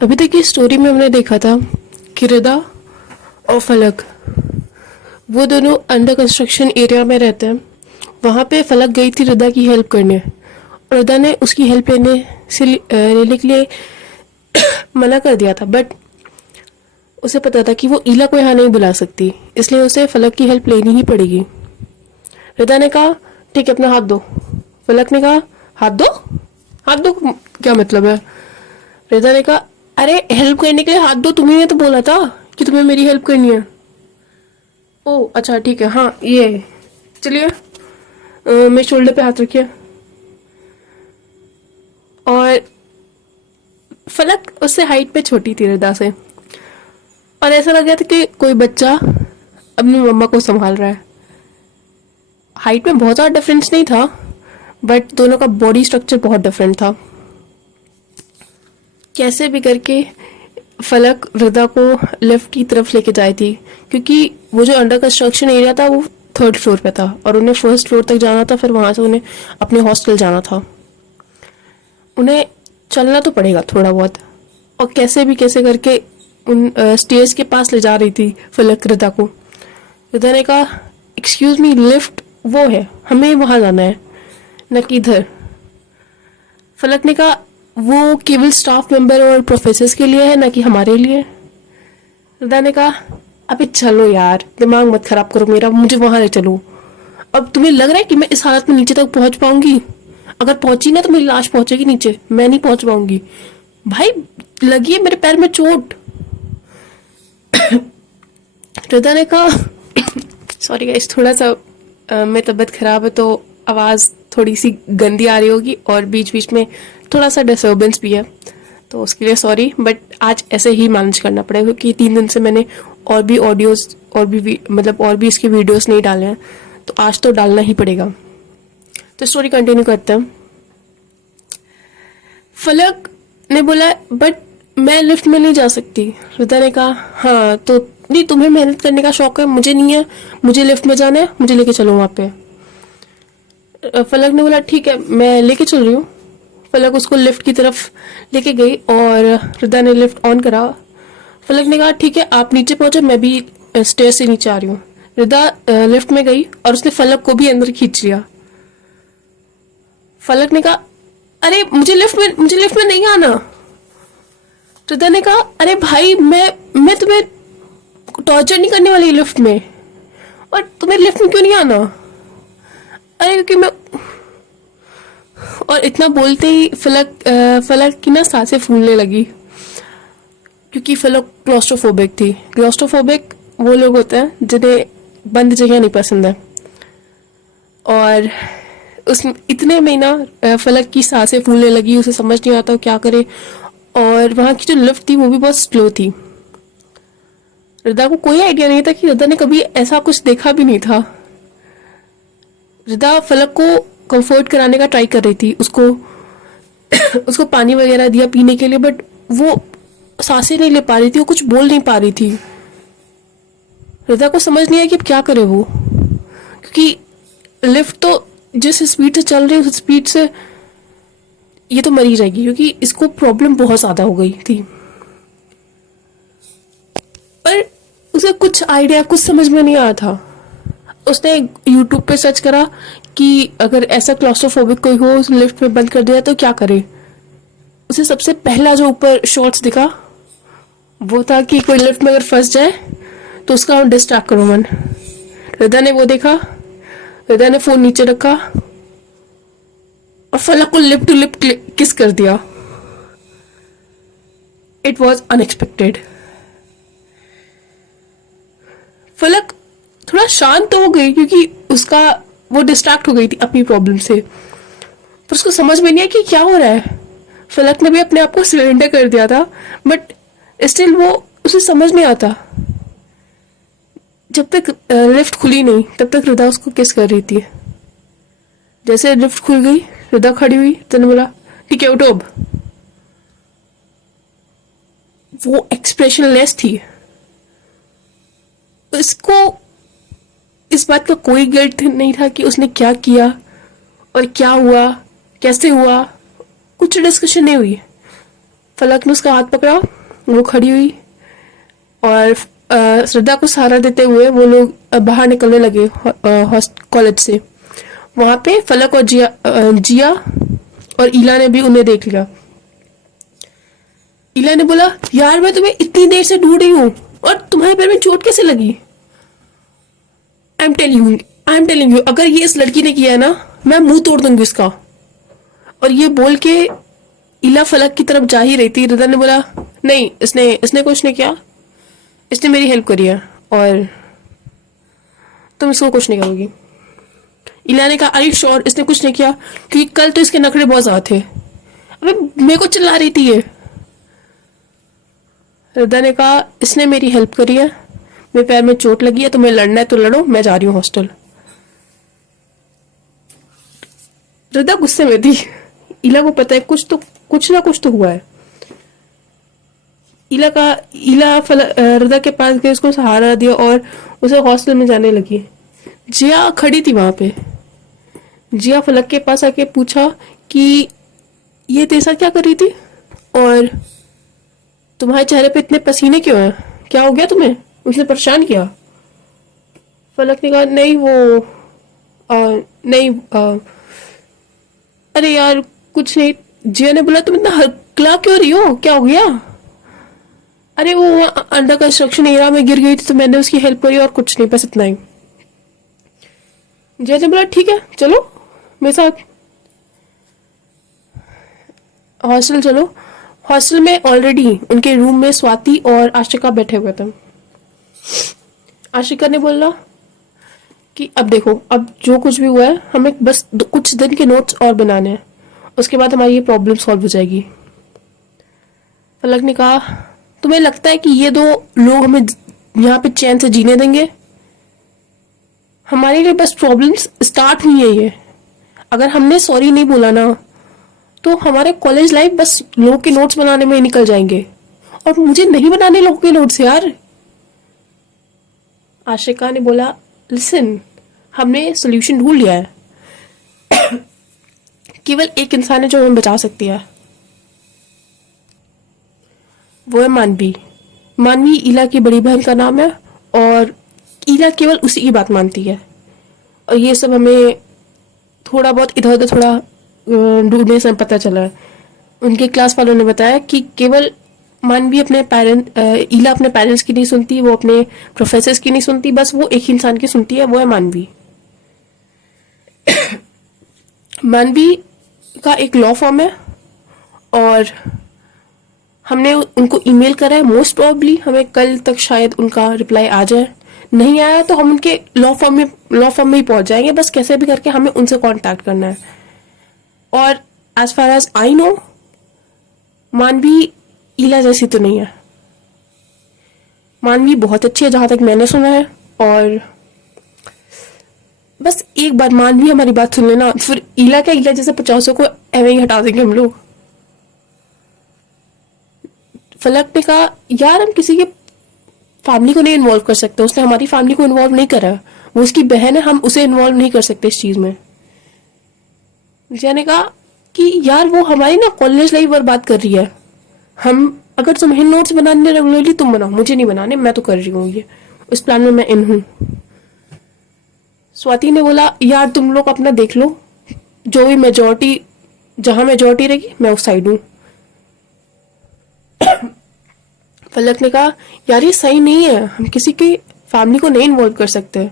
अभी तक की स्टोरी में हमने देखा था कि रिदा और फलक वो दोनों अंडर कंस्ट्रक्शन एरिया में रहते हैं। वहाँ पे फलक गई थी रिदा की हेल्प करने और रिदा ने उसकी हेल्प लेने के लिए मना कर दिया था। बट उसे पता था कि वो ईला को यहाँ नहीं बुला सकती, इसलिए उसे फलक की हेल्प लेनी ही पड़ेगी। रिदा ने कहा ठीक है, अपना हाथ दो। फलक ने कहा हाथ दो? हाथ दो क्या मतलब है? रिदा ने कहा अरे हेल्प करने के लिए हाथ दो, तुम्ही ने तो बोला था कि तुम्हें मेरी हेल्प करनी है। ओ अच्छा ठीक है, हाँ ये चलिए, मेरे शोल्डर पे हाथ रखिए। और फलक उससे हाइट पे छोटी थी रिदा से, और ऐसा लग रहा था कि कोई बच्चा अपनी मम्मा को संभाल रहा है। हाइट में बहुत ज़्यादा डिफरेंस नहीं था, बट दोनों का बॉडी स्ट्रक्चर बहुत डिफरेंट था। कैसे भी करके फलक रिदा को लिफ्ट की तरफ लेके जाई थी, क्योंकि वो जो अंडर कंस्ट्रक्शन एरिया था वो थर्ड फ्लोर पे था और उन्हें फर्स्ट फ्लोर तक जाना था, फिर वहां से उन्हें अपने हॉस्टल जाना था। उन्हें चलना तो पड़ेगा थोड़ा बहुत, और कैसे करके उन स्टेज के पास ले जा रही थी फलक रिदा को। रिदा ने कहा एक्सक्यूज मी, लिफ्ट वो है, हमें वहां जाना है, न कि इधर। फलक ने कहा वो केवल स्टाफ मेंबर और प्रोफेसर्स के लिए है, ना कि हमारे लिए। रिदा ने कहा अबे चलो यार, दिमाग मत खराब करो मेरा, मुझे वहां ले चलो। अब तुम्हें लग रहा है कि मैं इस हालत में नीचे तक पहुंच पाऊंगी? अगर पहुंची ना तो मेरी लाश पहुंचेगी नीचे, मैं नहीं पहुंच पाऊंगी। भाई लगी है मेरे पैर में चोट। रिदा ने कहा सॉरी गाइस, थोड़ा सा मेरी तबीयत खराब है तो आवाज़ थोड़ी सी गंदी आ रही होगी और बीच बीच में थोड़ा सा डिस्टर्बेंस भी है, तो उसके लिए सॉरी। बट आज ऐसे ही मैनेज करना पड़ेगा क्योंकि 3 दिन से मैंने और भी ऑडियोज और भी इसके वीडियोस नहीं डाले हैं, तो आज तो डालना ही पड़ेगा। तो स्टोरी कंटिन्यू करते हैं। फलक ने बोला बट मैं लिफ्ट में नहीं जा सकती। रिदा ने कहा हाँ तो नहीं, तुम्हें मेहनत करने का शौक है, मुझे नहीं है, मुझे लिफ्ट में जाना है, मुझे लेके चलो वहाँ पे। फलक ने बोला ठीक है, मैं लेके चल रही हूँ। फलक उसको लिफ्ट की तरफ लेके गई और रिदा ने लिफ्ट ऑन करा। फलक ने कहा ठीक है, आप नीचे पहुंचो, मैं भी स्टेयर से नीचे आ रही हूँ। रिदा लिफ्ट में गई और उसने फलक को भी अंदर खींच लिया। फलक ने कहा अरे मुझे लिफ्ट में नहीं आना। रिदा ने कहा अरे भाई मैं तुम्हें टॉर्चर नहीं करने वाली लिफ्ट में, और तुम्हें लिफ्ट में क्यों नहीं आना? अरे क्योंकि मैं, और इतना बोलते ही फलक की ना सांसें फूलने लगी, क्योंकि फलक क्लॉस्ट्रोफोबिक थी। क्लॉस्ट्रोफोबिक वो लोग होते हैं जिन्हें बंद जगह नहीं पसंद है, और उस इतने में ना फलक की सांसें फूलने लगी, उसे समझ नहीं आता क्या करे। और वहाँ की जो लिफ्ट थी वो भी बहुत स्लो थी। रिदा को कोई आइडिया नहीं था कि रिदा ने कभी ऐसा कुछ देखा भी नहीं था। रिदा फलक को कंफर्ट कराने का ट्राई कर रही थी, उसको उसको पानी वगैरह दिया पीने के लिए, बट वो सांसें नहीं ले पा रही थी, वो कुछ बोल नहीं पा रही थी। रिदा को समझ नहीं आया कि अब क्या करे वो, क्योंकि लिफ्ट तो जिस स्पीड से चल रही है उस स्पीड से ये तो मरी जाएगी, क्योंकि इसको प्रॉब्लम बहुत ज्यादा हो गई थी। पर उसे कुछ आइडिया, कुछ समझ में नहीं आया था। उसने यूट्यूब पे सर्च करा कि अगर ऐसा क्लॉस्ट्रोफोबिक कोई हो, लिफ्ट में बंद कर दिया तो क्या करे। उसे सबसे पहला जो ऊपर शॉर्ट्स दिखा वो था कि कोई लिफ्ट में अगर फंस जाए तो उसका डिस्ट्रैक्ट करो मन। रिदा ने वो देखा, रिदा ने फोन नीचे रखा और फलक को लिप टू लिप किस कर दिया। It was unexpected. फलक थोड़ा शांत हो गई क्योंकि उसका वो डिस्ट्रैक्ट हो गई थी अपनी प्रॉब्लम से, पर उसको समझ में नहीं आया कि क्या हो रहा है। फलक ने भी अपने आप को सरेंडर कर दिया था, बट स्टिल वो उसे समझ नहीं आता। जब तक लिफ्ट खुली नहीं तब तक रिदा उसको किस कर रही थी। जैसे लिफ्ट खुल गई, रिदा खड़ी हुई, तो ने बोला ठीक है उठो अब। वो एक्सप्रेशनलेस थी। इसको इस बात का कोई गिल्ट नहीं था कि उसने क्या किया और क्या हुआ, कैसे हुआ, कुछ डिस्कशन नहीं हुई। फलक ने उसका हाथ पकड़ा, वो खड़ी हुई और श्रद्धा को सहारा देते हुए वो लोग बाहर निकलने लगे कॉलेज से। वहां पे फलक और जिया और ईला ने भी उन्हें देख लिया। ईला ने बोला, यार मैं तुम्हें इतनी देर से ढूंढ रही हूँ और तुम्हारे पैर में चोट कैसे लगी? आई एम टेलिंग यू, अगर ये इस लड़की ने किया है ना, मैं मुंह तोड़ दूंगी उसका। और ये बोल के ईला फलक की तरफ जा ही रही थी। रिदा ने बोला, नहीं, इसने इसने कुछ नहीं किया, इसने मेरी हेल्प करी है और तुम इसको कुछ नहीं करोगी। ईला ने कहा, आर यू श्योर इसने कुछ नहीं किया? क्योंकि कल तो इसके नखरे बहुत ज्यादा थे। अबे मेरे को चिल्ला रही थी ये। रिदा ने कहा, इसने मेरी हेल्प करी है, मेरे पैर में चोट लगी है, तुम्हें लड़ना है तो लड़ो, मैं जा रही हूँ हॉस्टल। रिदा गुस्से में थी। ईला को पता है कुछ ना कुछ तो हुआ है। रिदा के पास गई, उसको सहारा दिया और उसे हॉस्टल में जाने लगी। जिया खड़ी थी वहां पे। जिया फलक के पास आके पूछा कि ये तेरे साथ क्या कर रही थी और तुम्हारे चेहरे पे इतने पसीने क्यों हैं? क्या हो गया तुम्हें? उसने परेशान किया। फलक ने कहा, नहीं वो नहीं अरे यार कुछ नहीं। जिया ने बोला, तुम इतना हकला क्यों रही हो, क्या हो गया? अरे वो अंडर कंस्ट्रक्शन एरिया में गिर गई थी तो मैंने उसकी हेल्प करी और कुछ नहीं, बस इतना ही। जिया ने बोला, ठीक है चलो मेरे साथ हॉस्टल चलो। हॉस्टल में ऑलरेडी उनके रूम में स्वाति और आशिका बैठे हुए थे। आशिका ने बोला कि अब देखो, अब जो कुछ भी हुआ है हमें बस कुछ दिन के नोट्स और बनाने हैं, उसके बाद हमारी ये प्रॉब्लम सॉल्व हो जाएगी। फलक ने कहा, तुम्हें लगता है कि ये दो लोग हमें यहाँ पे चैन से जीने देंगे? हमारे लिए बस प्रॉब्लम्स स्टार्ट हुई है ये। अगर हमने सॉरी नहीं बोला ना तो हमारे कॉलेज लाइफ बस लोगों के नोट्स बनाने में ही निकल जाएंगे, और मुझे नहीं बनाने लोगों के नोट्स यार। आशिका ने बोला, लिसन, हमने सोल्यूशन ढूंढ लिया है। केवल एक इंसान है जो हमें बचा सकती है, वो है मानवी। मानवी ईला की बड़ी बहन का नाम है और ईला केवल उसी की बात मानती है। और ये सब हमें थोड़ा बहुत इधर उधर थोड़ा ढूंढने से पता चला है। उनके क्लास वालों ने बताया कि केवल मानवी ईला अपने पेरेंट्स की नहीं सुनती, वो अपने प्रोफेसर्स की नहीं सुनती, बस वो एक ही इंसान की सुनती है, वो है मानवी। मानवी का एक लॉ फॉर्म है और हमने उनको ईमेल करा है। मोस्ट प्रोबेबली हमें कल तक शायद उनका रिप्लाई आ जाए। नहीं आया तो हम उनके लॉ फॉर्म में ही पहुंच जाएंगे। बस कैसे भी करके हमें उनसे कांटेक्ट करना है। और as far as I know, Manvi Ila जैसी तो नहीं है। मानवी बहुत अच्छी है जहां तक मैंने सुना है। और बस एक बार मानवी हमारी बात सुन लेना, फिर ईला जैसे 50 को एवं ही हटा देंगे हम लोग। फलक ने कहा, यार हम किसी के फैमिली को नहीं इन्वॉल्व कर सकते, उसने हमारी फैमिली को इन्वॉल्व नहीं करा, वो उसकी बहन है, हम उसे इन्वॉल्व नहीं कर सकते इस चीज में। जिया ने कहा कि यार वो हमारी ना कॉलेज लाइफ बर्बाद कर रही है। हम अगर तुम्हें नोट्स बनाने रेगुलरली तुम बनाओ, मुझे नहीं बनाने, मैं तो कर रही हूँ ये, उस प्लान में मैं इन हूँ। स्वाति ने बोला, यार तुम लोग अपना देख लो, जो भी मेजोरिटी, जहां मेजोरिटी रहेगी मैं उस साइड हूँ। फलक ने कहा, यार ये सही नहीं है, हम किसी की फैमिली को नहीं इन्वॉल्व कर सकते।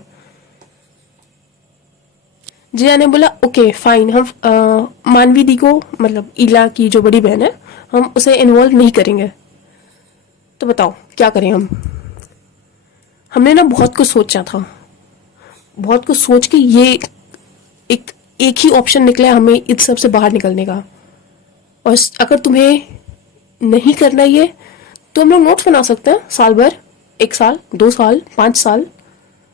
जिया ने बोला, ओके फाइन, हम मानवी दी को, मतलब ईला की जो बड़ी बहन है, हम उसे इन्वॉल्व नहीं करेंगे। तो बताओ क्या करें हम? हमने ना बहुत कुछ सोचा था, बहुत कुछ सोच के ये एक ही ऑप्शन निकला हमें इस सब से बाहर निकलने का। और अगर तुम्हें नहीं करना ये तो हम लोग नोट्स बना सकते हैं, साल भर, 1 साल, 2 साल, 5 साल,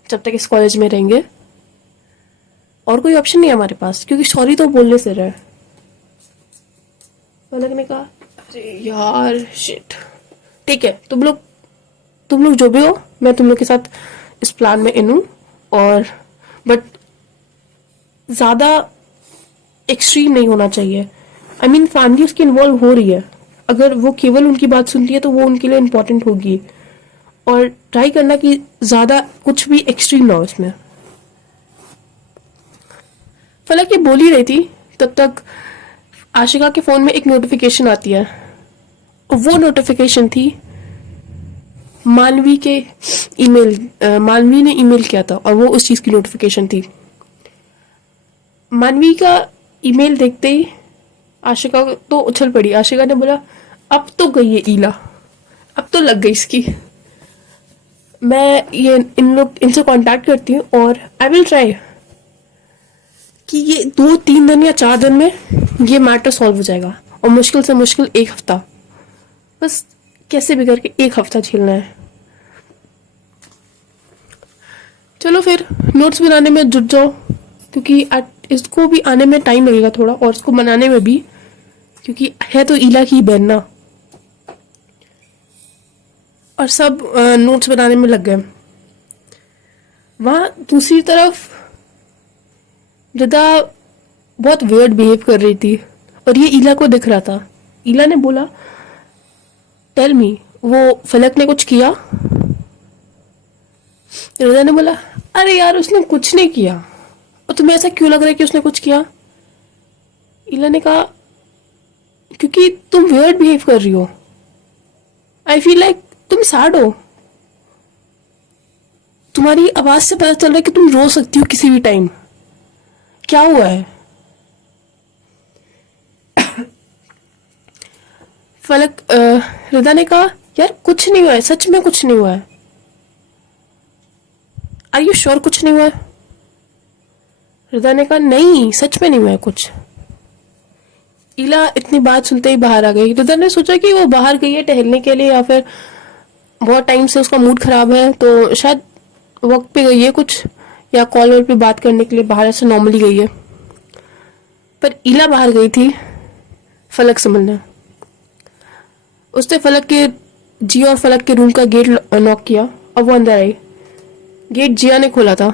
जब तक इस कॉलेज में रहेंगे। और कोई ऑप्शन नहीं है हमारे पास, क्योंकि सॉरी तो बोलने से रहे। फलक ने कहा, अरे यार शिट, ठीक है, तुम लोग जो भी हो, मैं तुम लोग के साथ इस प्लान में इन हूं। और बट ज्यादा एक्सट्रीम नहीं होना चाहिए। आई मीन फैमिली उसकी इन्वॉल्व हो रही है, अगर वो केवल उनकी बात सुनती है तो वो उनके लिए इम्पोर्टेंट होगी। और ट्राई करना कि ज़्यादा कुछ भी एक्सट्रीम ना हो इसमें। फलक ये बोल ही रही थी, तब तक आशिका के फ़ोन में एक नोटिफिकेशन आती है। और वो नोटिफिकेशन थी मानवी के ईमेल, मानवी ने ईमेल किया था और वो उस चीज़ की नोटिफिकेशन थी। मानवी का ईमेल देखते ही आशिका तो उछल पड़ी। आशिका ने बोला अब तो गई है ईला, अब तो लग गई इसकी। मैं ये इनसे कांटेक्ट करती हूँ और आई विल ट्राई कि ये 2-3 दिन या 4 दिन में ये मैटर सॉल्व हो जाएगा। और मुश्किल से मुश्किल 1 हफ्ता, बस कैसे भी करके 1 हफ्ता झेलना है। चलो फिर नोट्स बनाने में जुट जाओ, क्योंकि इसको भी आने में टाइम लगेगा थोड़ा, और इसको बनाने में भी, क्योंकि है तो ईला की बहन ना। और सब नोट्स बनाने में लग गए। वहाँ दूसरी तरफ रिदा बहुत वियर्ड बिहेव कर रही थी और ये ईला को दिख रहा था। ईला ने बोला टेल मी, वो फलक ने कुछ किया? रिदा ने बोला अरे यार उसने कुछ नहीं किया। और तुम्हें ऐसा क्यों लग रहा है कि उसने कुछ किया? ईला ने कहा क्योंकि तुम वियर्ड बिहेव कर रही हो। आई फील लाइक तुम सैड हो। तुम्हारी आवाज से पता चल रहा है कि तुम रो सकती हो किसी भी टाइम। क्या हुआ है? फलक रिदा ने कहा यार कुछ नहीं हुआ है, सच में कुछ नहीं हुआ है। आर यू श्योर कुछ नहीं हुआ है? रिदा ने कहा नहीं, सच में नहीं हुआ है कुछ। ईला इतनी बात सुनते ही बाहर आ गई। रिदा ने सोचा कि वो बाहर गई है टहलने के लिए, या फिर बहुत टाइम से उसका मूड खराब है तो शायद वक्त पे गई है कुछ, या कॉल पे बात करने के लिए बाहर ऐसे नॉर्मली गई है। पर ईला बाहर गई थी फलक से मिलने। उसने फलक के जिया और फलक के रूम का गेट नॉक किया और वो अंदर आई। गेट जिया ने खोला था।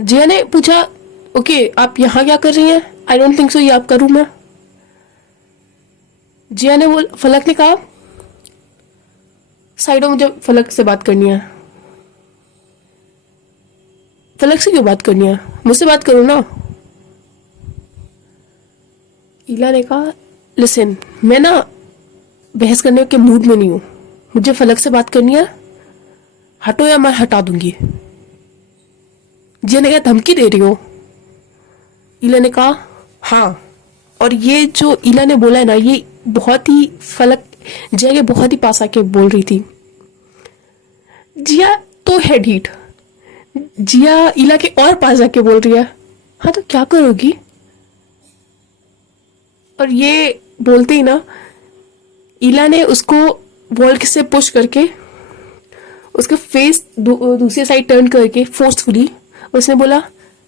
जिया ने पूछा ओके आप यहाँ क्या कर रही हैं? आई डोंट थिंक सो ये आपका रूम है। जिया ने फलक ने कहा साइडो मुझे फलक से बात करनी है। फलक से क्यों बात करनी है? मुझसे बात करो ना। ईला ने कहा लिसन, मैं ना बहस करने के मूड में नहीं हूं। मुझे फलक से बात करनी है, हटो या मैं हटा दूंगी। जिया ने कहा धमकी दे रही हो? ईला ने कहा हाँ। और ये जो ईला ने बोला है ना, ये बहुत ही फलक जिया के बहुत ही पास आके बोल रही थी। जिया तो है ढीठ, जिया ईला के और पास आके बोल रही है हाँ तो क्या करोगी? और ये बोलते ही ना ईला ने उसको वॉल से पुश करके उसके फेस दूसरी साइड टर्न करके फोर्सफुली उसने बोला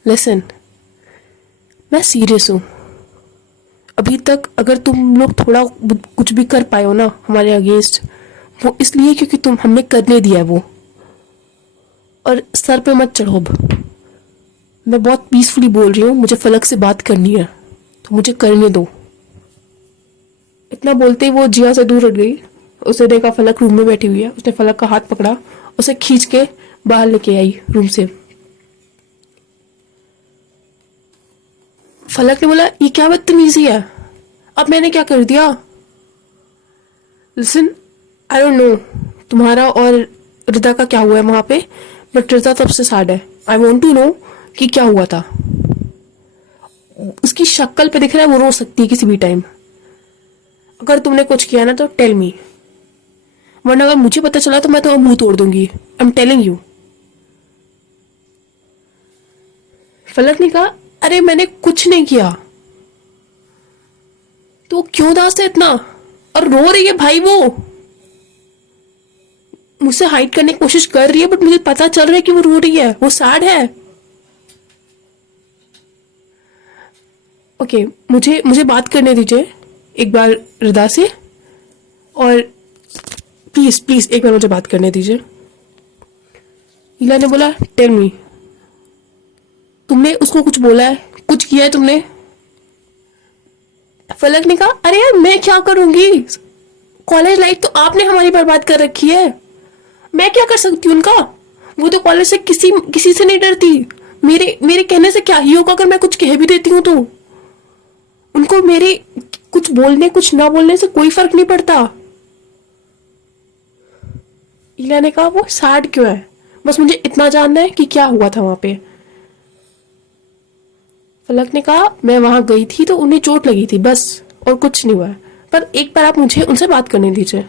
लिसन, मैं सीरियस हूँ। अभी तक अगर तुम लोग थोड़ा कुछ भी कर पाए हो ना हमारे अगेंस्ट, वो इसलिए क्योंकि हमने करने दिया है वो। और सर पे मत चढ़ो। मैं बहुत पीसफुली बोल रही हूँ, मुझे फलक से बात करनी है तो मुझे करने दो। इतना बोलते ही वो जिया से दूर हट गई। उसे देखा फलक रूम में बैठी हुई है। उसने फलक का हाथ पकड़ा, उसे खींच के बाहर लेके आई रूम से। फलक ने बोला ये क्या बदतमीजी है, अब मैंने क्या कर दिया? लिसन, आई डोंट नो तुम्हारा और रिदा का क्या हुआ है वहां पे, बट रिदा तब से सैड है। आई वॉन्ट टू नो कि क्या हुआ था। उसकी शक्ल पे दिख रहा है वो रो सकती है किसी भी टाइम। अगर तुमने कुछ किया ना तो टेल मी, वरना अगर मुझे पता चला तो मैं तो मुंह तोड़ दूंगी। I am telling you. फलक ने कहा अरे मैंने कुछ नहीं किया। तो क्यों दास है इतना? और रो रही है भाई, वो मुझसे हाइड करने की कोशिश कर रही है, बट मुझे पता चल रहा है कि वो रो रही है, वो सैड है। ओके, मुझे बात करने दीजिए एक बार रिदा से, और प्लीज प्लीज एक बार मुझे बात करने दीजिए। ईला ने बोला टेल मी, तुमने उसको कुछ बोला है, कुछ किया है तुमने? फलक ने कहा अरे यार मैं क्या करूंगी, कॉलेज लाइफ तो आपने हमारी बर्बाद कर रखी है, मैं क्या कर सकती हूँ उनका। वो तो कॉलेज से किसी किसी से नहीं डरती, मेरे मेरे कहने से क्या ही होगा अगर मैं कुछ कह भी देती हूँ तो उनको मेरे कुछ बोलने कुछ ना बोलने से कोई फर्क नहीं पड़ता। इला ने कहा वो सैड क्यों है, बस मुझे इतना जानना है कि क्या हुआ था वहां पे। फलक ने कहा मैं वहां गई थी तो उन्हें चोट लगी थी बस, और कुछ नहीं हुआ है, पर एक बार आप मुझे उनसे बात करने दीजिए।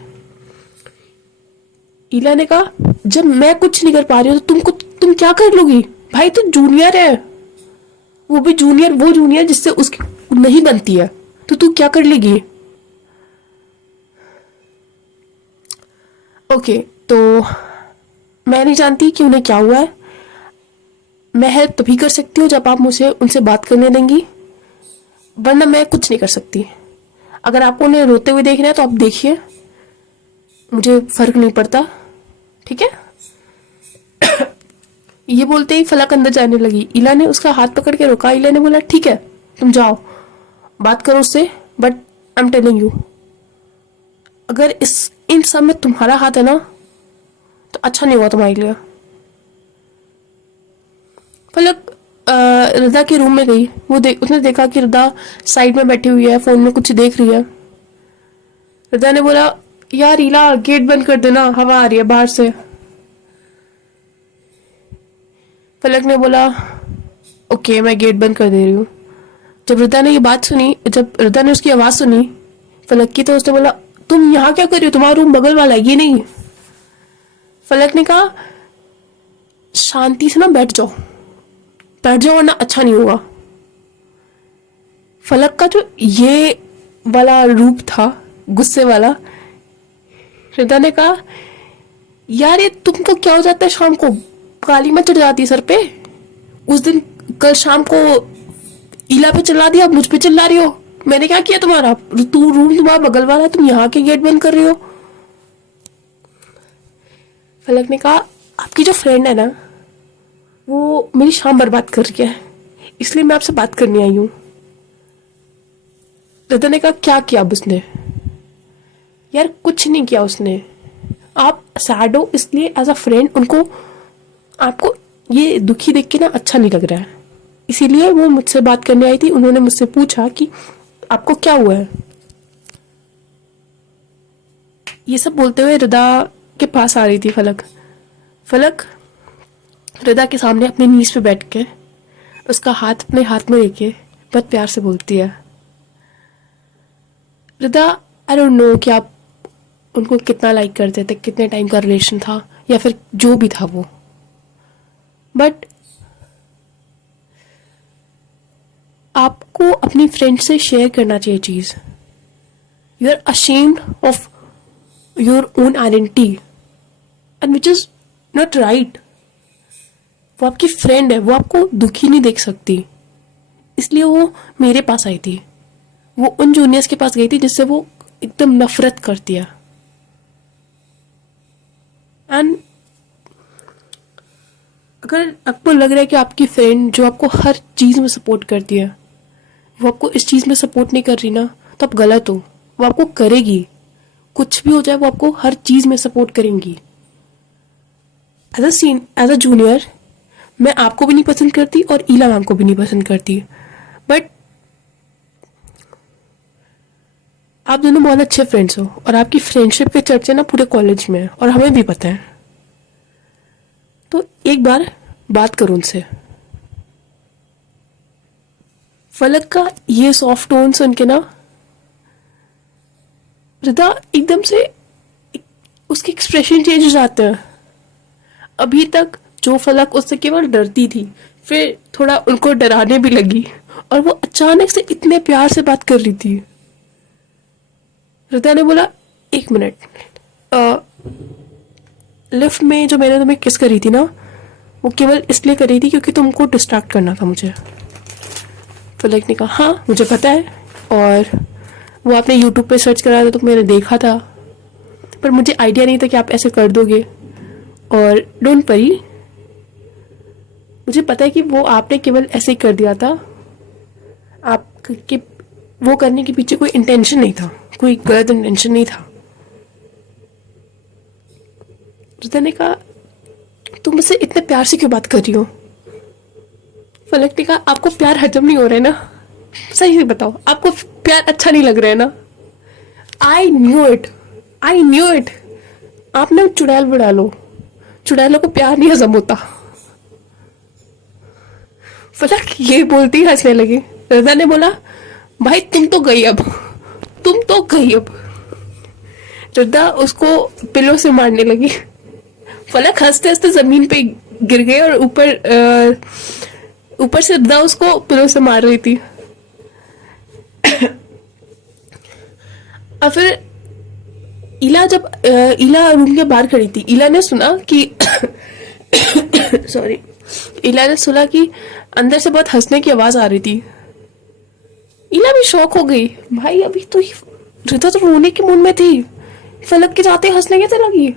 इला ने कहा जब मैं कुछ नहीं कर पा रही हूँ तो तुम क्या कर लोगी, भाई तो जूनियर है, वो भी जूनियर, वो जूनियर जिससे उसकी नहीं बनती है, तो तू क्या कर लेगी। ओके तो मैं नहीं जानती कि उन्हें क्या हुआ है, मैं हेल्प तभी कर सकती हूँ जब आप मुझे उनसे बात करने देंगी, वरना मैं कुछ नहीं कर सकती। अगर आपको उन्हें रोते हुए देखना है तो आप देखिए, मुझे फर्क नहीं पड़ता, ठीक है। ये बोलते ही फलक अंदर जाने लगी। इला ने उसका हाथ पकड़ के रोका। इला ने बोला ठीक है तुम जाओ बात करो उससे, but I am telling you अगर इस इन सब में तुम्हारा हाथ है ना तो अच्छा नहीं हुआ तुम्हारे लिए। फलक रिदा के रूम में गई। उसने देखा कि रिदा साइड में बैठी हुई है, फोन में कुछ देख रही है। रिदा ने बोला यार इला गेट बंद कर देना, हवा आ रही है बाहर से। फलक ने बोला ओके मैं गेट बंद कर दे रही हूँ। जब रिदा ने उसकी आवाज सुनी फलक की, तो उसने बोला तुम यहाँ क्या कर रही हो, तुम्हारा रूम बगल वाला है ये नहीं। फलक ने कहा शांति से ना बैठ जाओ वरना अच्छा नहीं होगा। फलक का जो ये वाला रूप था गुस्से वाला, रिदा ने कहा यार ये तुमको क्या हो जाता है, शाम को काली मत चढ़ जाती सर पे। उस दिन कल शाम को इला पे चिल्ला दिया, अब मुझ पे चिल्ला रही हो, मैंने क्या किया तुम्हारा, तू रूम तुम्हारा बगल वाला है, तुम यहाँ के गेट बंद कर रही हो। फलक ने कहा आपकी जो फ्रेंड है ना वो मेरी शाम बर्बाद कर रही है, इसलिए मैं आपसे बात करने आई हूँ। रिदा ने कहा क्या किया अब उसने। यार कुछ नहीं किया उसने, आप सैड हो इसलिए एज अ फ्रेंड उनको, आपको ये दुखी देख के ना अच्छा नहीं लग रहा है, इसीलिए वो मुझसे बात करने आई थी। उन्होंने मुझसे पूछा कि आपको क्या हुआ है। ये सब बोलते हुए रिदा के पास आ रही थी फलक रिदा के सामने अपनी नीज पे बैठ के उसका हाथ अपने हाथ में लेके बहुत प्यार से बोलती है रिदा आई डोंट नो कि आप उनको कितना लाइक करते थे, कितने टाइम का रिलेशन था या फिर जो भी था वो, बट आपको अपनी फ्रेंड से शेयर करना चाहिए चीज। You are ashamed of your own identity and which is not right. वो आपकी फ्रेंड है, वो आपको दुखी नहीं देख सकती, इसलिए वो मेरे पास आई थी। वो उन जूनियर्स के पास गई थी जिससे वो एकदम नफरत करती है। एंड अगर आपको लग रहा है कि आपकी फ्रेंड जो आपको हर चीज में सपोर्ट करती है वो आपको इस चीज में सपोर्ट नहीं कर रही ना, तो आप गलत हो। वो आपको करेगी, कुछ भी हो जाए वो आपको हर चीज में सपोर्ट करेंगी। एज अ जूनियर मैं आपको भी नहीं पसंद करती और ईला मैम को भी नहीं पसंद करती, बट आप दोनों बहुत अच्छे फ्रेंड्स हो और आपकी फ्रेंडशिप के चर्चे ना पूरे कॉलेज में है और हमें भी पता है। तो एक बार बात करो उनसे। फलक का ये सॉफ्ट टोन सुन के ना रिदा एकदम से उसके एक्सप्रेशन चेंज हो जाते हैं। अभी तक जो फलक उससे केवल डरती थी, फिर थोड़ा उनको डराने भी लगी और वो अचानक से इतने प्यार से बात कर रही थी। रिदा ने बोला एक मिनट, लिफ्ट में जो मैंने तुम्हें किस करी थी ना वो केवल इसलिए करी थी क्योंकि तुमको डिस्ट्रैक्ट करना था मुझे। फलक ने कहा हाँ मुझे पता है, और वो आपने यूट्यूब पे सर्च करा था तो मैंने देखा था, पर मुझे आइडिया नहीं था कि आप ऐसे कर दोगे। और डोंट वरी, मुझे पता है कि वो आपने केवल ऐसे ही कर दिया था, आपके वो करने के पीछे कोई इंटेंशन नहीं था, कोई गलत इंटेंशन नहीं था। रिदा ने कहा तुम मुझसे इतने प्यार से क्यों बात कर रही हो? फलक ने कहा आपको प्यार हजम नहीं हो रहा है ना, सही से बताओ, आपको प्यार अच्छा नहीं लग रहा है ना? I knew it, I knew it. आपने चुड़ैल बुड़ा लो, चुड़ैलों को प्यार नहीं हजम होता। फलक ये बोलती हंसने लगी। रिदा ने बोला भाई तुम तो गई अब, तुम तो गई अब। रिदा उसको पिलो से मारने लगी। फलक हंसते हंसते जमीन पे गिर गए और ऊपर से रिदा उसको पिलो से मार रही थी। और फिर ईला रूम के बाहर खड़ी थी। ईला ने सुना कि सॉरी, ईला ने सुना कि अंदर से बहुत हंसने की आवाज आ रही थी। ईला भी शॉक हो गई, भाई अभी तो रिदा तो रोने के मूड में थी, फलक के जाते हंसने कैसे लगी?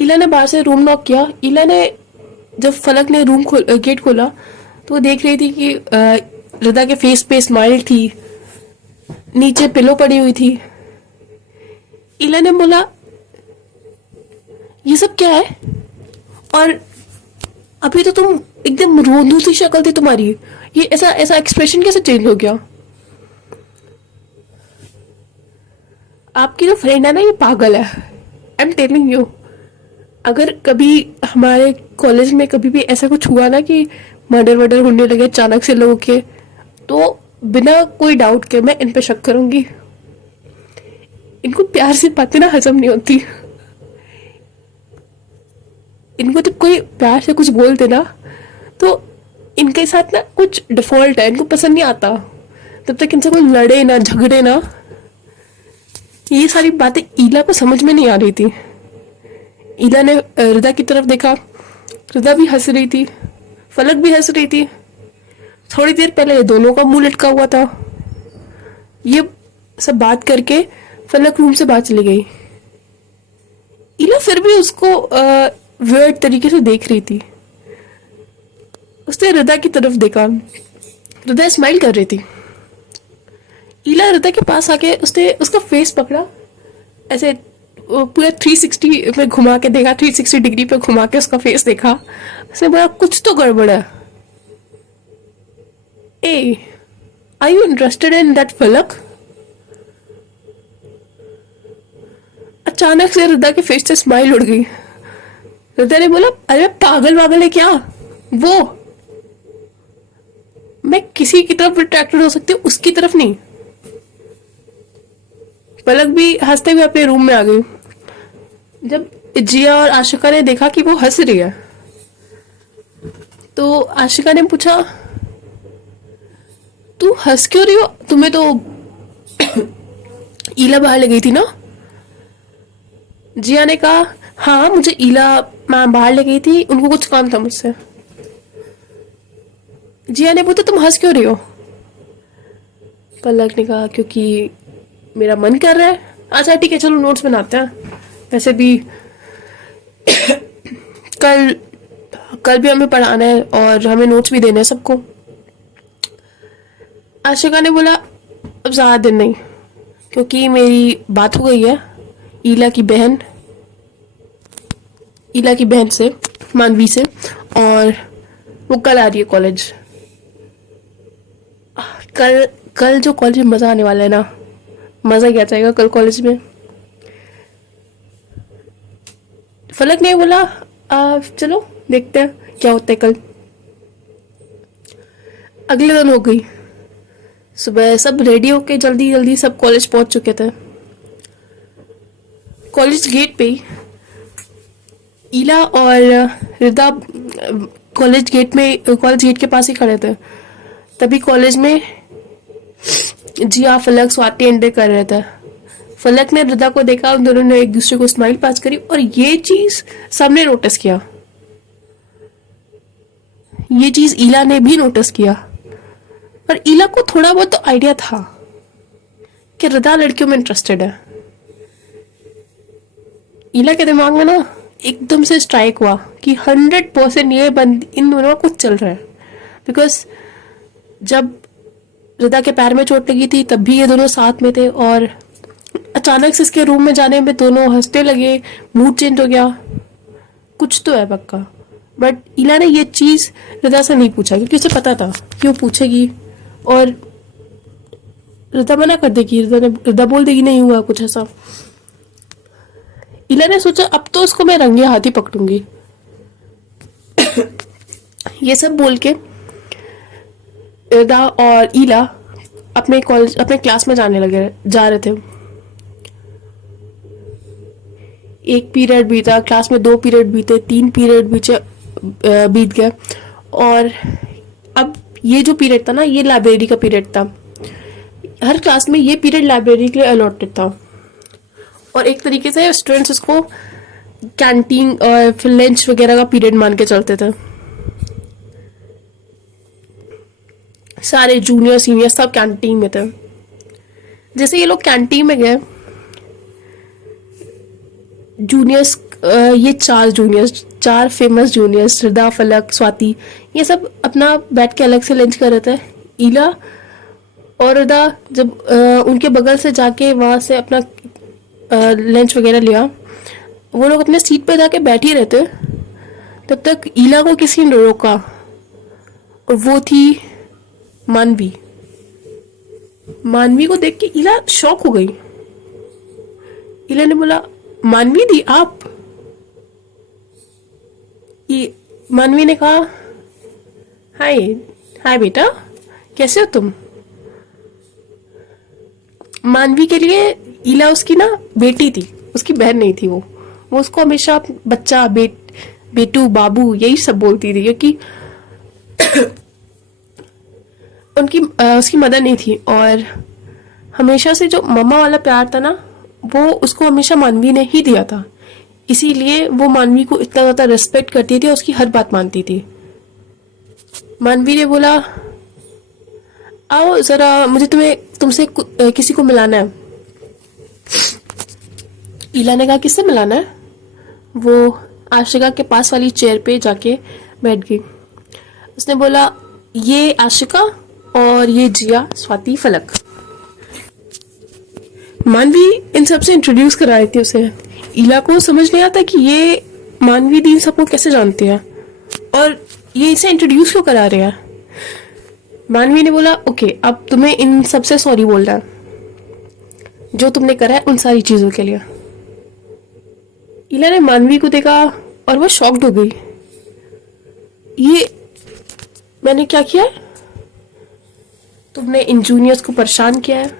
ईला ने बाहर से रूम नॉक किया। ईला ने जब फलक ने गेट खोला तो वो देख रही थी कि रिदा के फेस पे स्माइल थी, नीचे पिलो पड़ी हुई थी। ईला ने बोला ये सब क्या है? और अभी तो तुम एकदम रोंदू सी शक्ल थी तुम्हारी, ये ऐसा ऐसा एक्सप्रेशन कैसे चेंज हो गया? आपकी जो फ्रेंड है ना ये पागल है, आई एम टेलिंग यू। अगर कभी हमारे कॉलेज में कभी भी ऐसा कुछ हुआ ना कि मर्डर वर्डर होने लगे अचानक से लोगों के, तो बिना कोई डाउट के मैं इन पे शक करूंगी। इनको प्यार से बातें ना हजम नहीं होती। इनको जब कोई प्यार से कुछ बोलते ना तो इनके साथ ना कुछ डिफॉल्ट है, इनको पसंद नहीं आता। तब तक इनसे कोई लड़े ना झगड़े ना, ये सारी बातें ईला को समझ में नहीं आ रही थी। ईला ने रिदा की तरफ देखा, रिदा भी हंस रही थी, फलक भी हंस रही थी। थोड़ी देर पहले ये दोनों का मुंह लटका हुआ था। ये सब बात करके फलक रूम से बाहर चली गई। ईला फिर भी उसको वियर्ड तरीके से देख रही थी। उसने रिदा की तरफ देखा, रिदा स्माइल कर रही थी। ईला रिदा के पास आके उसने उसका फेस पकड़ा, ऐसे पूरा 360 में घुमा के देखा, 360 डिग्री पे घुमा के उसका फेस देखा। उसने बोला कुछ तो गड़बड़ है। ए, are you interested in that Falak? अचानक से रिदा के फेस से स्माइल उड़ गई। रिदा ने बोला अरे पागल वागल है क्या? वो मैं किसी की तरफ अट्रैक्टेड हो सकती हूँ, उसकी तरफ नहीं। पलक भी हंसते हुए अपने रूम में आ गई। जब जिया और आशिका ने देखा कि वो हंस रही है तो आशिका ने पूछा तू हंस क्यों रही हो? तुम्हें तो ईला बाहर ले गई थी ना? जिया ने कहा हाँ मुझे ईला मैम बाहर ले गई थी, उनको कुछ काम था मुझसे। जिया ने पूछा तुम हंस क्यों रही हो? पलक ने कहा क्योंकि मेरा मन कर रहा है। अच्छा ठीक है चलो नोट्स बनाते हैं, वैसे भी कल भी हमें पढ़ाना है और हमें नोट्स भी देने हैं सबको। आशिका ने बोला अब ज्यादा दिन नहीं, क्योंकि मेरी बात हो गई है ईला की बहन से, मानवी से, और वो कल आ रही है कॉलेज। कल जो कॉलेज में मजा आने वाला है ना, मजा क्या जाएगा कल कॉलेज में। फलक ने बोला चलो देखते हैं क्या होता है कल। अगले दिन हो गई सुबह, सब रेडी होके जल्दी जल्दी सब कॉलेज पहुंच चुके थे। कॉलेज गेट पे ही ईला और रिदा कॉलेज गेट के पास ही खड़े थे। तभी कॉलेज में जिया, फलक, स्वाति एंटर कर रहे थे। फलक ने रिदा को देखा, उन दोनों ने एक दूसरे को स्माइल पास करी और ये चीज सबने नोटिस किया। ये चीज ईला ने भी नोटिस किया। पर ईला को थोड़ा बहुत तो आइडिया था कि रिदा लड़कियों में इंटरेस्टेड है। ईला के दिमाग में ना एकदम से स्ट्राइक हुआ कि 100% ये इन दोनों का कुछ चल रहा है। बिकॉज जब रिदा के पैर में चोट लगी थी, तब भी ये दोनों साथ में थे, और अचानक से इसके रूम में जाने में दोनों हंसने लगे, मूड चेंज हो गया। कुछ तो है पक्का। बट इला ने ये चीज रिदा से नहीं पूछा, क्योंकि उसे पता था कि वो पूछेगी और रिदा मना कर देगी। रिदा बोल देगी नहीं हुआ कुछ ऐसा। इला ने सोचा अब तो उसको मैं रंगे हाथ ही पकड़ूंगी। ये सब बोल के रिदा और इला अपने क्लास में जा रहे थे। एक पीरियड बीता, क्लास में 2 पीरियड बीते, 3 पीरियड बीत गए, और अब ये जो पीरियड था ना, ये लाइब्रेरी का पीरियड था। हर क्लास में ये पीरियड लाइब्रेरी के लिए अलॉटेड था, और एक तरीके से स्टूडेंट्स उसको कैंटीन और फिर लंच वगैरह का पीरियड मान के चलते थे। सारे जूनियर सीनियर सब कैंटीन में थे। जैसे ये लोग कैंटीन में गए, जूनियर्स, ये 4 फेमस जूनियर्स, रिदा, फलक, स्वाति, ये सब अपना बैठ के अलग से लंच कर रहे थे। इला और रिदा जब उनके बगल से जाके वहां से अपना लंच वगैरह लिया, वो लोग अपने सीट पे जाके बैठ ही रहते, तब तक इला को किसी ने रोका, और वो थी मानवी। मानवी को देख के इला शॉक हो गई। इला ने बोला, मानवी दी आप? मानवी ने कहा, हाय हाय बेटा, कैसे हो तुम? मानवी के लिए इला उसकी ना बेटी थी, उसकी बहन नहीं थी। वो उसको हमेशा बच्चा, बेटू, बाबू यही सब बोलती थी, क्योंकि उसकी मदर नहीं थी, और हमेशा से जो मम्मा वाला प्यार था ना, वो उसको हमेशा मानवी ने ही दिया था। इसीलिए वो मानवी को इतना ज्यादा रिस्पेक्ट करती थी और उसकी हर बात मानती थी। मानवी ने बोला, आओ जरा, मुझे तुमसे किसी को मिलाना है। इला ने कहा, किससे मिलाना है? वो आशिका के पास वाली चेयर पे जाके बैठ गई। उसने बोला, ये आशिका और ये जिया, स्वाति, फलक। मानवी इन सबसे इंट्रोड्यूस करा रही थी उसे। इला को समझ नहीं आता कि ये मानवी दी इन सबको कैसे जानती है और ये इसे इंट्रोड्यूस क्यों करा रहे हैं। मानवी ने बोला, ओके, अब तुम्हें इन सबसे सॉरी बोलना है, जो तुमने करा है उन सारी चीजों के लिए। इला ने मानवी को देखा और वो शॉक्ड हो गई। ये मैंने क्या किया? तुमने इन जूनियर्स को परेशान किया है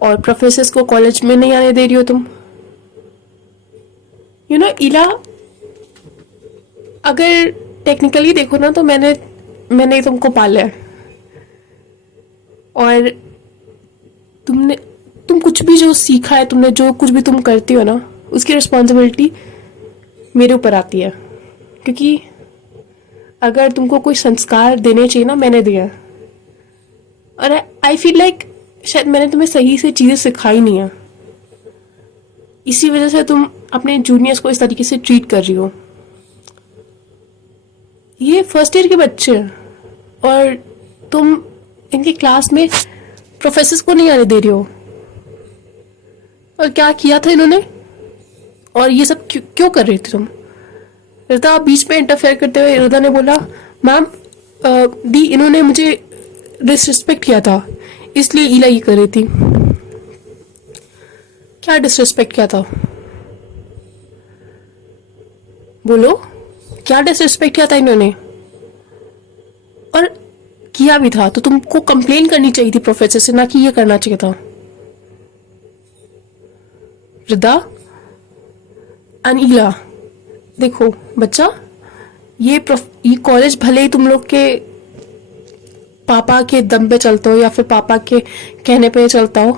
और प्रोफेसर्स को कॉलेज में नहीं आने दे रही हो तुम। इला, अगर टेक्निकली देखो ना, तो मैंने तुमको पाला है, और तुम कुछ भी जो सीखा है, तुमने जो कुछ भी तुम करती हो ना, उसकी रिस्पॉन्सिबिलिटी मेरे ऊपर आती है, क्योंकि अगर तुमको कोई संस्कार देने चाहिए ना, मैंने दिया है। और आई फील लाइक शायद मैंने तुम्हें सही से चीजें सिखाई नहीं है, इसी वजह से तुम अपने जूनियर्स को इस तरीके से ट्रीट कर रही हो। ये फर्स्ट ईयर के बच्चे हैं और तुम इनके क्लास में प्रोफेसर्स को नहीं आने दे रही हो। और क्या किया था इन्होंने, और ये सब क्यों कर रही थी तुम? रिदा बीच में इंटरफेयर करते हुए रिदा ने बोला, मैम दी, इन्होंने मुझे डिसरिस्पेक्ट किया था, इसलिए इला ये कर रही थी। क्या डिसरिस्पेक्ट किया था? बोलो, क्या डिसरिस्पेक्ट किया था इन्होंने? और किया भी था तो तुमको कंप्लेन करनी चाहिए थी प्रोफेसर से, ना कि ये करना चाहिए था। रिदा, अनिला, देखो बच्चा, ये कॉलेज भले ही तुम लोग के पापा के दम पे चलता हो या फिर पापा के कहने पे चलता हो,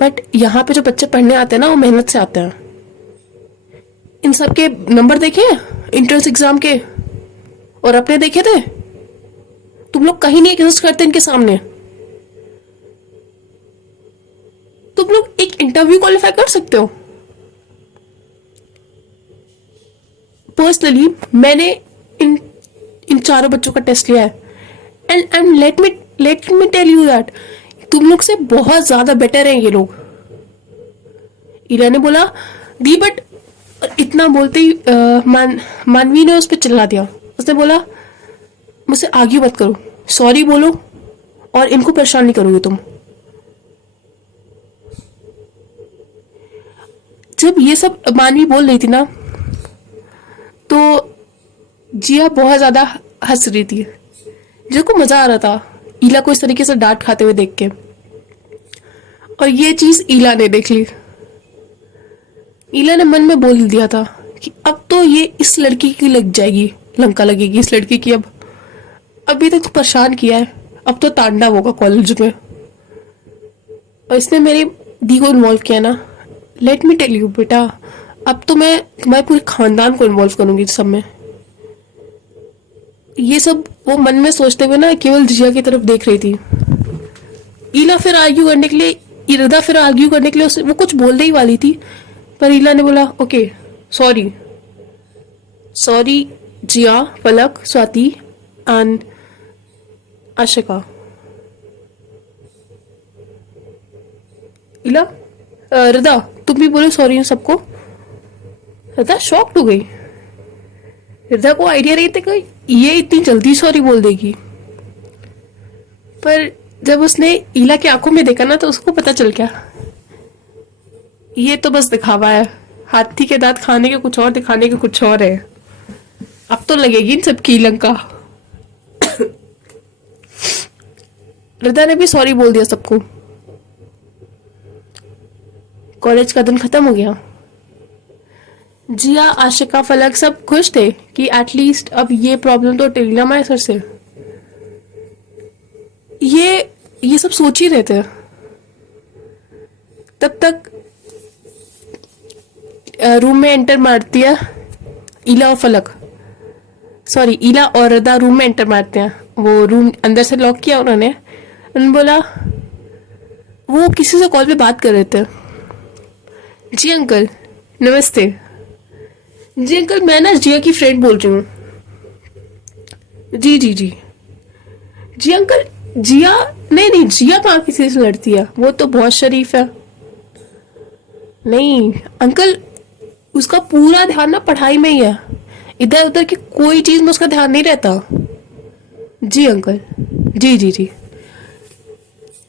बट यहाँ पे जो बच्चे पढ़ने आते हैं ना, वो मेहनत से आते हैं। इन सब के नंबर देखे एंट्रेंस एग्जाम के, और अपने देखे थे? तुम लोग कहीं नहीं एग्जिस्ट करते इनके सामने। तुम लोग एक इंटरव्यू क्वालिफाई कर सकते हो। पर्सनली मैंने इन चारों बच्चों का टेस्ट लिया है, and let me let me tell you that तुम लोग से बहुत ज्यादा बेटर हैं ये लोग। ईरा ने बोला दी बट, इतना बोलते ही मानवी ने उस पर चिल्ला दिया। उसने बोला मुझसे आर्ग्यू मत करो, सॉरी बोलो और इनको परेशान नहीं करोगे तुम। जब ये सब मानवी बोल रही थी ना तो जिया बहुत ज्यादा हंस रही थी, जिसको मजा आ रहा था ईला को इस तरीके से डांट खाते हुए देख के। और ये चीज ईला ने देख ली। ईला ने मन में बोल दिया था कि अब तो ये इस लड़की की लग जाएगी, लंका लगेगी इस लड़की की। अब अभी तक तो परेशान किया है, अब तो तांडव होगा कॉलेज में। और इसने मेरी दी को इन्वॉल्व किया ना, लेट मी टेल यू बेटा, अब तो मैं तुम्हारे पूरे खानदान को इन्वॉल्व करूंगी इस सब में। ये सब वो मन में सोचते हुए ना केवल जिया की तरफ देख रही थी। ईला फिर आर्ग्यू करने के लिए, इरदा फिर आर्ग्यू करने के लिए वो कुछ बोलने ही वाली थी, पर ईला ने बोला okay sorry, sorry Jiya, Palak, Swati and Ashika. Ila, Rida तुम भी बोलो सॉरी सबको। रिदा शॉक्ड हो गई। रिदा को आइडिया नहीं था कि ये इतनी जल्दी सॉरी बोल देगी, पर जब उसने ईला की आंखों में देखा ना तो उसको पता चल गया ये तो बस दिखावा है, हाथी के दांत खाने के कुछ और, दिखाने के कुछ और है। अब तो लगेगी इन सबकी लंका। रिदा ने भी सॉरी बोल दिया सबको। कॉलेज का दिन खत्म हो गया। जिया, आशिका, फलक सब खुश थे कि एटलीस्ट अब ये प्रॉब्लम तो टेलीना हमारे सर से। ये सब सोच ही रहे थे। तब तक रूम में एंटर मारती है ईला और फलक, सॉरी ईला और रिदा रूम में एंटर मारते हैं। वो रूम अंदर से लॉक किया उन्होंने बोला वो किसी से कॉल पे बात कर रहे थे। जी अंकल नमस्ते। जी अंकल मैं ना जिया की फ्रेंड बोल रही हूँ। जी जी जी जी अंकल, जिया नहीं, जिया कहाँ किसी से लड़ती है, वो तो बहुत शरीफ है। नहीं अंकल, उसका पूरा ध्यान ना पढ़ाई में ही है, इधर उधर की कोई चीज में उसका ध्यान नहीं रहता। जी अंकल, जी जी जी।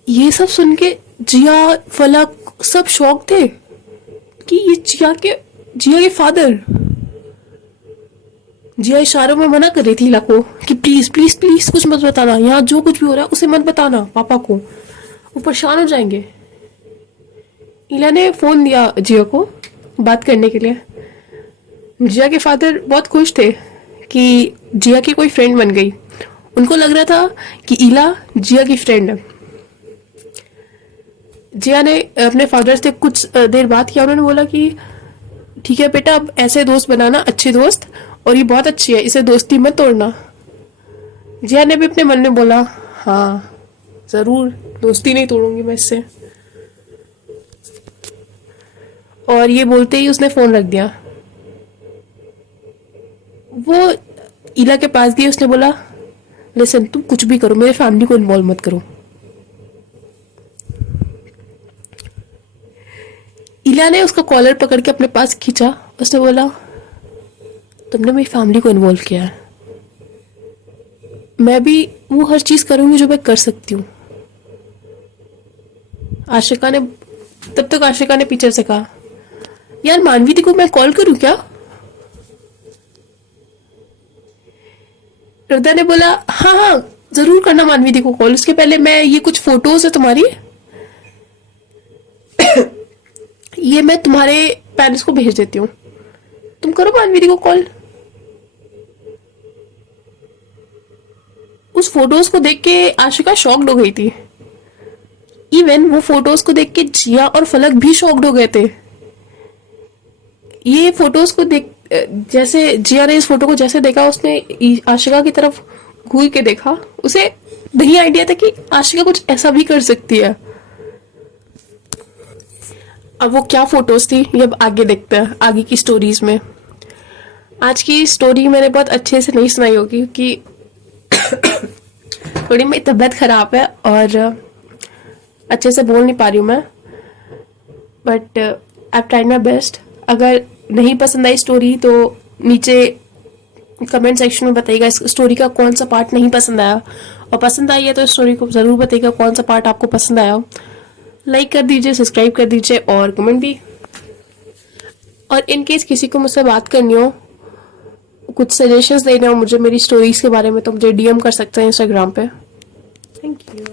ये सब सुन के जिया, फलक सब शौक थे कि ये जिया के फादर। जिया इशारों में मना कर रही थी ईला को कि प्लीज प्लीज प्लीज कुछ मत बताना, यहाँ जो कुछ भी हो रहा है उसे मत बताना पापा को, वो परेशान हो जाएंगे। ईला ने फोन दिया जिया को बात करने के लिए। जिया के फादर बहुत खुश थे कि जिया की कोई फ्रेंड बन गई। उनको लग रहा था कि ईला जिया की फ्रेंड है। जिया ने अपने फादर से कुछ देर बात किया। उन्होंने बोला कि ठीक है बेटा, अब ऐसे दोस्त बनाना, अच्छे दोस्त, और ये बहुत अच्छी है, इसे दोस्ती मत तोड़ना। जिया ने भी अपने मन में बोला हाँ जरूर, दोस्ती नहीं तोड़ूंगी मैं इससे। और ये बोलते ही उसने फोन रख दिया। वो ईला के पास गई, उसने बोला लिसन तुम कुछ भी करो, मेरे फैमिली को इन्वॉल्व मत करो। ईला ने उसका कॉलर पकड़ के अपने पास खींचा। उसने बोला तुमने मेरी फैमिली को इन्वॉल्व किया है, मैं भी वो हर चीज करूंगी जो मैं कर सकती हूँ। आशिका ने तब तक आशिका ने पीछे से कहा यार मानवी दी को मैं कॉल करूं क्या? रिदा ने बोला हाँ हाँ जरूर करना मानवी दी को कॉल, उसके पहले मैं ये कुछ फोटोज है तुम्हारी ये मैं तुम्हारे पेरेंट्स को भेज देती हूँ, तुम करो मानवी दी को कॉल। उस फोटोज को देख के आशिका शॉक्ड हो गई थी। इवन वो फोटोज को देख के जिया और फलक भी शॉक्ड हो गए थे। ये फोटोज को देख, जैसे जिया ने इस फोटो को जैसे देखा, उसने आशिका की तरफ घूर के देखा। उसे नहीं आइडिया था कि आशिका कुछ ऐसा भी कर सकती है। अब वो क्या फोटोज थी ये अब आगे देखते हैं, आगे की स्टोरीज में। आज की स्टोरी मैंने बहुत अच्छे से नहीं सुनाई होगी क्योंकि थोड़ी मेरी तबीयत ख़राब है और अच्छे से बोल नहीं पा रही हूँ मैं, but I tried my best. अगर नहीं पसंद आई स्टोरी तो नीचे कमेंट सेक्शन में बताइएगा इस स्टोरी का कौन सा पार्ट नहीं पसंद आया, और पसंद आई है तो स्टोरी को ज़रूर बताइएगा कौन सा पार्ट आपको पसंद आया। लाइक कर दीजिए, सब्सक्राइब कर दीजिए और कमेंट भी। और इन केस किसी को मुझसे बात करनी हो, कुछ सजेशंस देने हो मुझे मेरी स्टोरीज के बारे में, तो मुझे डीएम कर सकते हैं इंस्टाग्राम पे। Thank you.